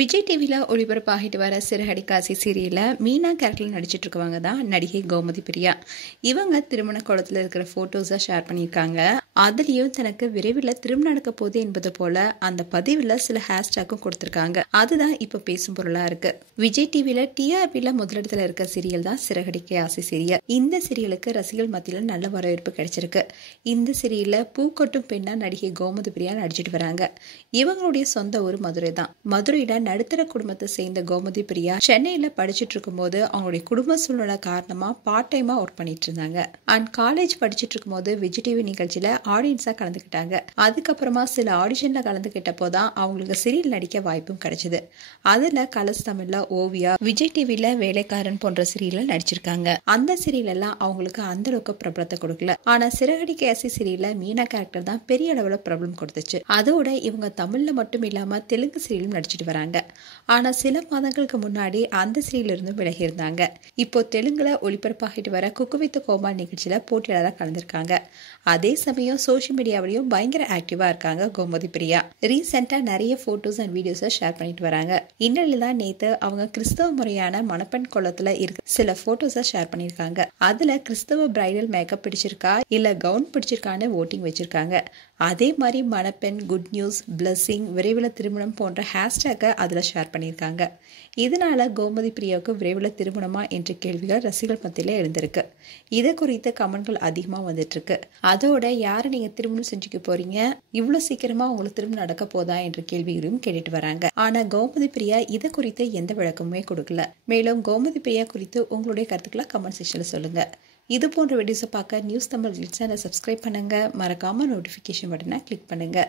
விஜய் டிவில ஒளிபரப்பாகிட்டு வர சிறகடி காசி சீரியல்ல மீனா கேரக்டர்ல நடிச்சிட்டு இருக்கவங்க தான் நடிகை கோமதி பிரியா. இவங்க திருமண கோலத்துல இருக்கிற போட்டோஸை ஷேர் பண்ணியிருக்காங்க. அதுலயும் தனக்கு விரைவில் திருமணம் நடக்க போகுது என்பது போல அந்த பதிவுல சில ஹேஷ்டேக்கும் கொடுத்திருக்காங்க. அதுதான் இப்ப பேசும் பொருளா இருக்கு. விஜய் டிவில டிஆர்பில முதலிடத்துல இருக்க சீரியல் தான் சிறகடி காசி சீரியல். இந்த சீரியலுக்கு ரசிகர்கள் மத்தியில நல்ல வரவேற்பு கிடைச்சிருக்கு. இந்த சீரியல்ல பூக்கொட்டும் பெண்ணா நடிகை கோமதி பிரியா நடிச்சிட்டு வராங்க. இவங்களுடைய சொந்த ஊர் மதுரை தான். மதுரையில நடுத்தர குடும்பத்தை சேர்ந்த கோமதி பிரியா சென்னையில படிச்சிட்டு இருக்கும் போது அவங்களுடைய குடும்ப சூழ்நிலை காரணமா பார்ட் டைமா ஒர்க் பண்ணிட்டு இருந்தாங்க. அண்ட் காலேஜ் படிச்சிட்டு இருக்கும் போது விஜய் டிவி நிகழ்ச்சியில ஆடியன்ஸா கலந்துக்கிட்டாங்க. அதுக்கப்புறமா சில ஆடிஷன்ல கலந்துகிட்ட போதான் அவங்களுக்கு சீரியல் நடிக்க வாய்ப்பும் கிடைச்சது. அதுல கலர்ஸ் தமிழ்ல ஓவியா, விஜய் டிவில வேலைக்காரன் போன்ற சீரியல்ல நடிச்சிருக்காங்க. அந்த சீரியல் எல்லாம் அவங்களுக்கு அந்த அளவுக்கு பிரபலத்தை கொடுக்கல. ஆனா சிறகடி காசி சீரியல்ல மீனா கேரக்டர் தான் பெரிய அளவுல பிரபலம் கொடுத்துச்சு. அதோட இவங்க தமிழ்ல மட்டும் இல்லாம தெலுங்கு சீரியலும் நடிச்சிட்டு வராங்க. ஆனா சில மாதங்களுக்கு முன்னாடி அந்த சீரியல்ல இருந்து விலகி இருந்தாங்க. இப்போ தெலுங்குல ஒளிபரப்பாகிட்டு வர குக்கு வித் கோமாளி நிகழ்ச்சியில போட்டியாளராக கலந்திருக்காங்க. அதே சமயம் சோசியல் மீடியாவிலையும் பயங்கர ஆக்டிவா இருக்காங்க கோமதி பிரியா. ரீசெண்டா நிறைய போட்டோஸ் அண்ட் வீடியோஸை ஷேர் பண்ணிட்டு வராங்க. இந்நிலையில தான் நேத்து அவங்க கிறிஸ்தவ முறையான மணப்பெண் கோலத்துல இருக்க சில போட்டோஸை ஷேர் பண்ணிருக்காங்க. அதுல கிறிஸ்தவ பிரைடல் மேக்கப் பிடிச்சிருக்கா இல்ல கவுன் பிடிச்சிருக்கான்னு ஓட்டிங் வச்சிருக்காங்க. அதே மாதிரி மணப்பெண், குட் நியூஸ், பிளஸிங், விரைவில் திருமணம் போன்ற ஹேஷ்டேக்கை அதில் ஷேர் பண்ணியிருக்காங்க. இதனால கோமதி பிரியாவுக்கு விரைவில் திருமணமா என்ற கேள்விகள் ரசிகர்கள் மத்தியில எழுந்திருக்கு. இது குறித்த கமெண்ட்கள் அதிகமாக வந்துட்டு இருக்கு. அதோட யாரை நீங்க திருமணம் செஞ்சுக்க போறீங்க, இவ்வளவு சீக்கிரமா உங்களுக்கு திருமணம் நடக்க போதா என்ற கேள்விகளையும் கேட்டுட்டு வராங்க. ஆனா கோமதி பிரியா இது குறித்து எந்த விளக்கமுமே கொடுக்கல. மேலும் கோமதி பிரியா குறித்து உங்களுடைய கருத்துக்களை கமெண்ட் செக்ஷன்ல சொல்லுங்க. இது போன்ற வீடியோஸை பார்க்க நியூஸ் தமிழ் சேனலை சப்ஸ்கிரைப் பண்ணுங்க. மறக்காம நோட்டிஃபிகேஷன் பட்டனை கிளிக் பண்ணுங்க.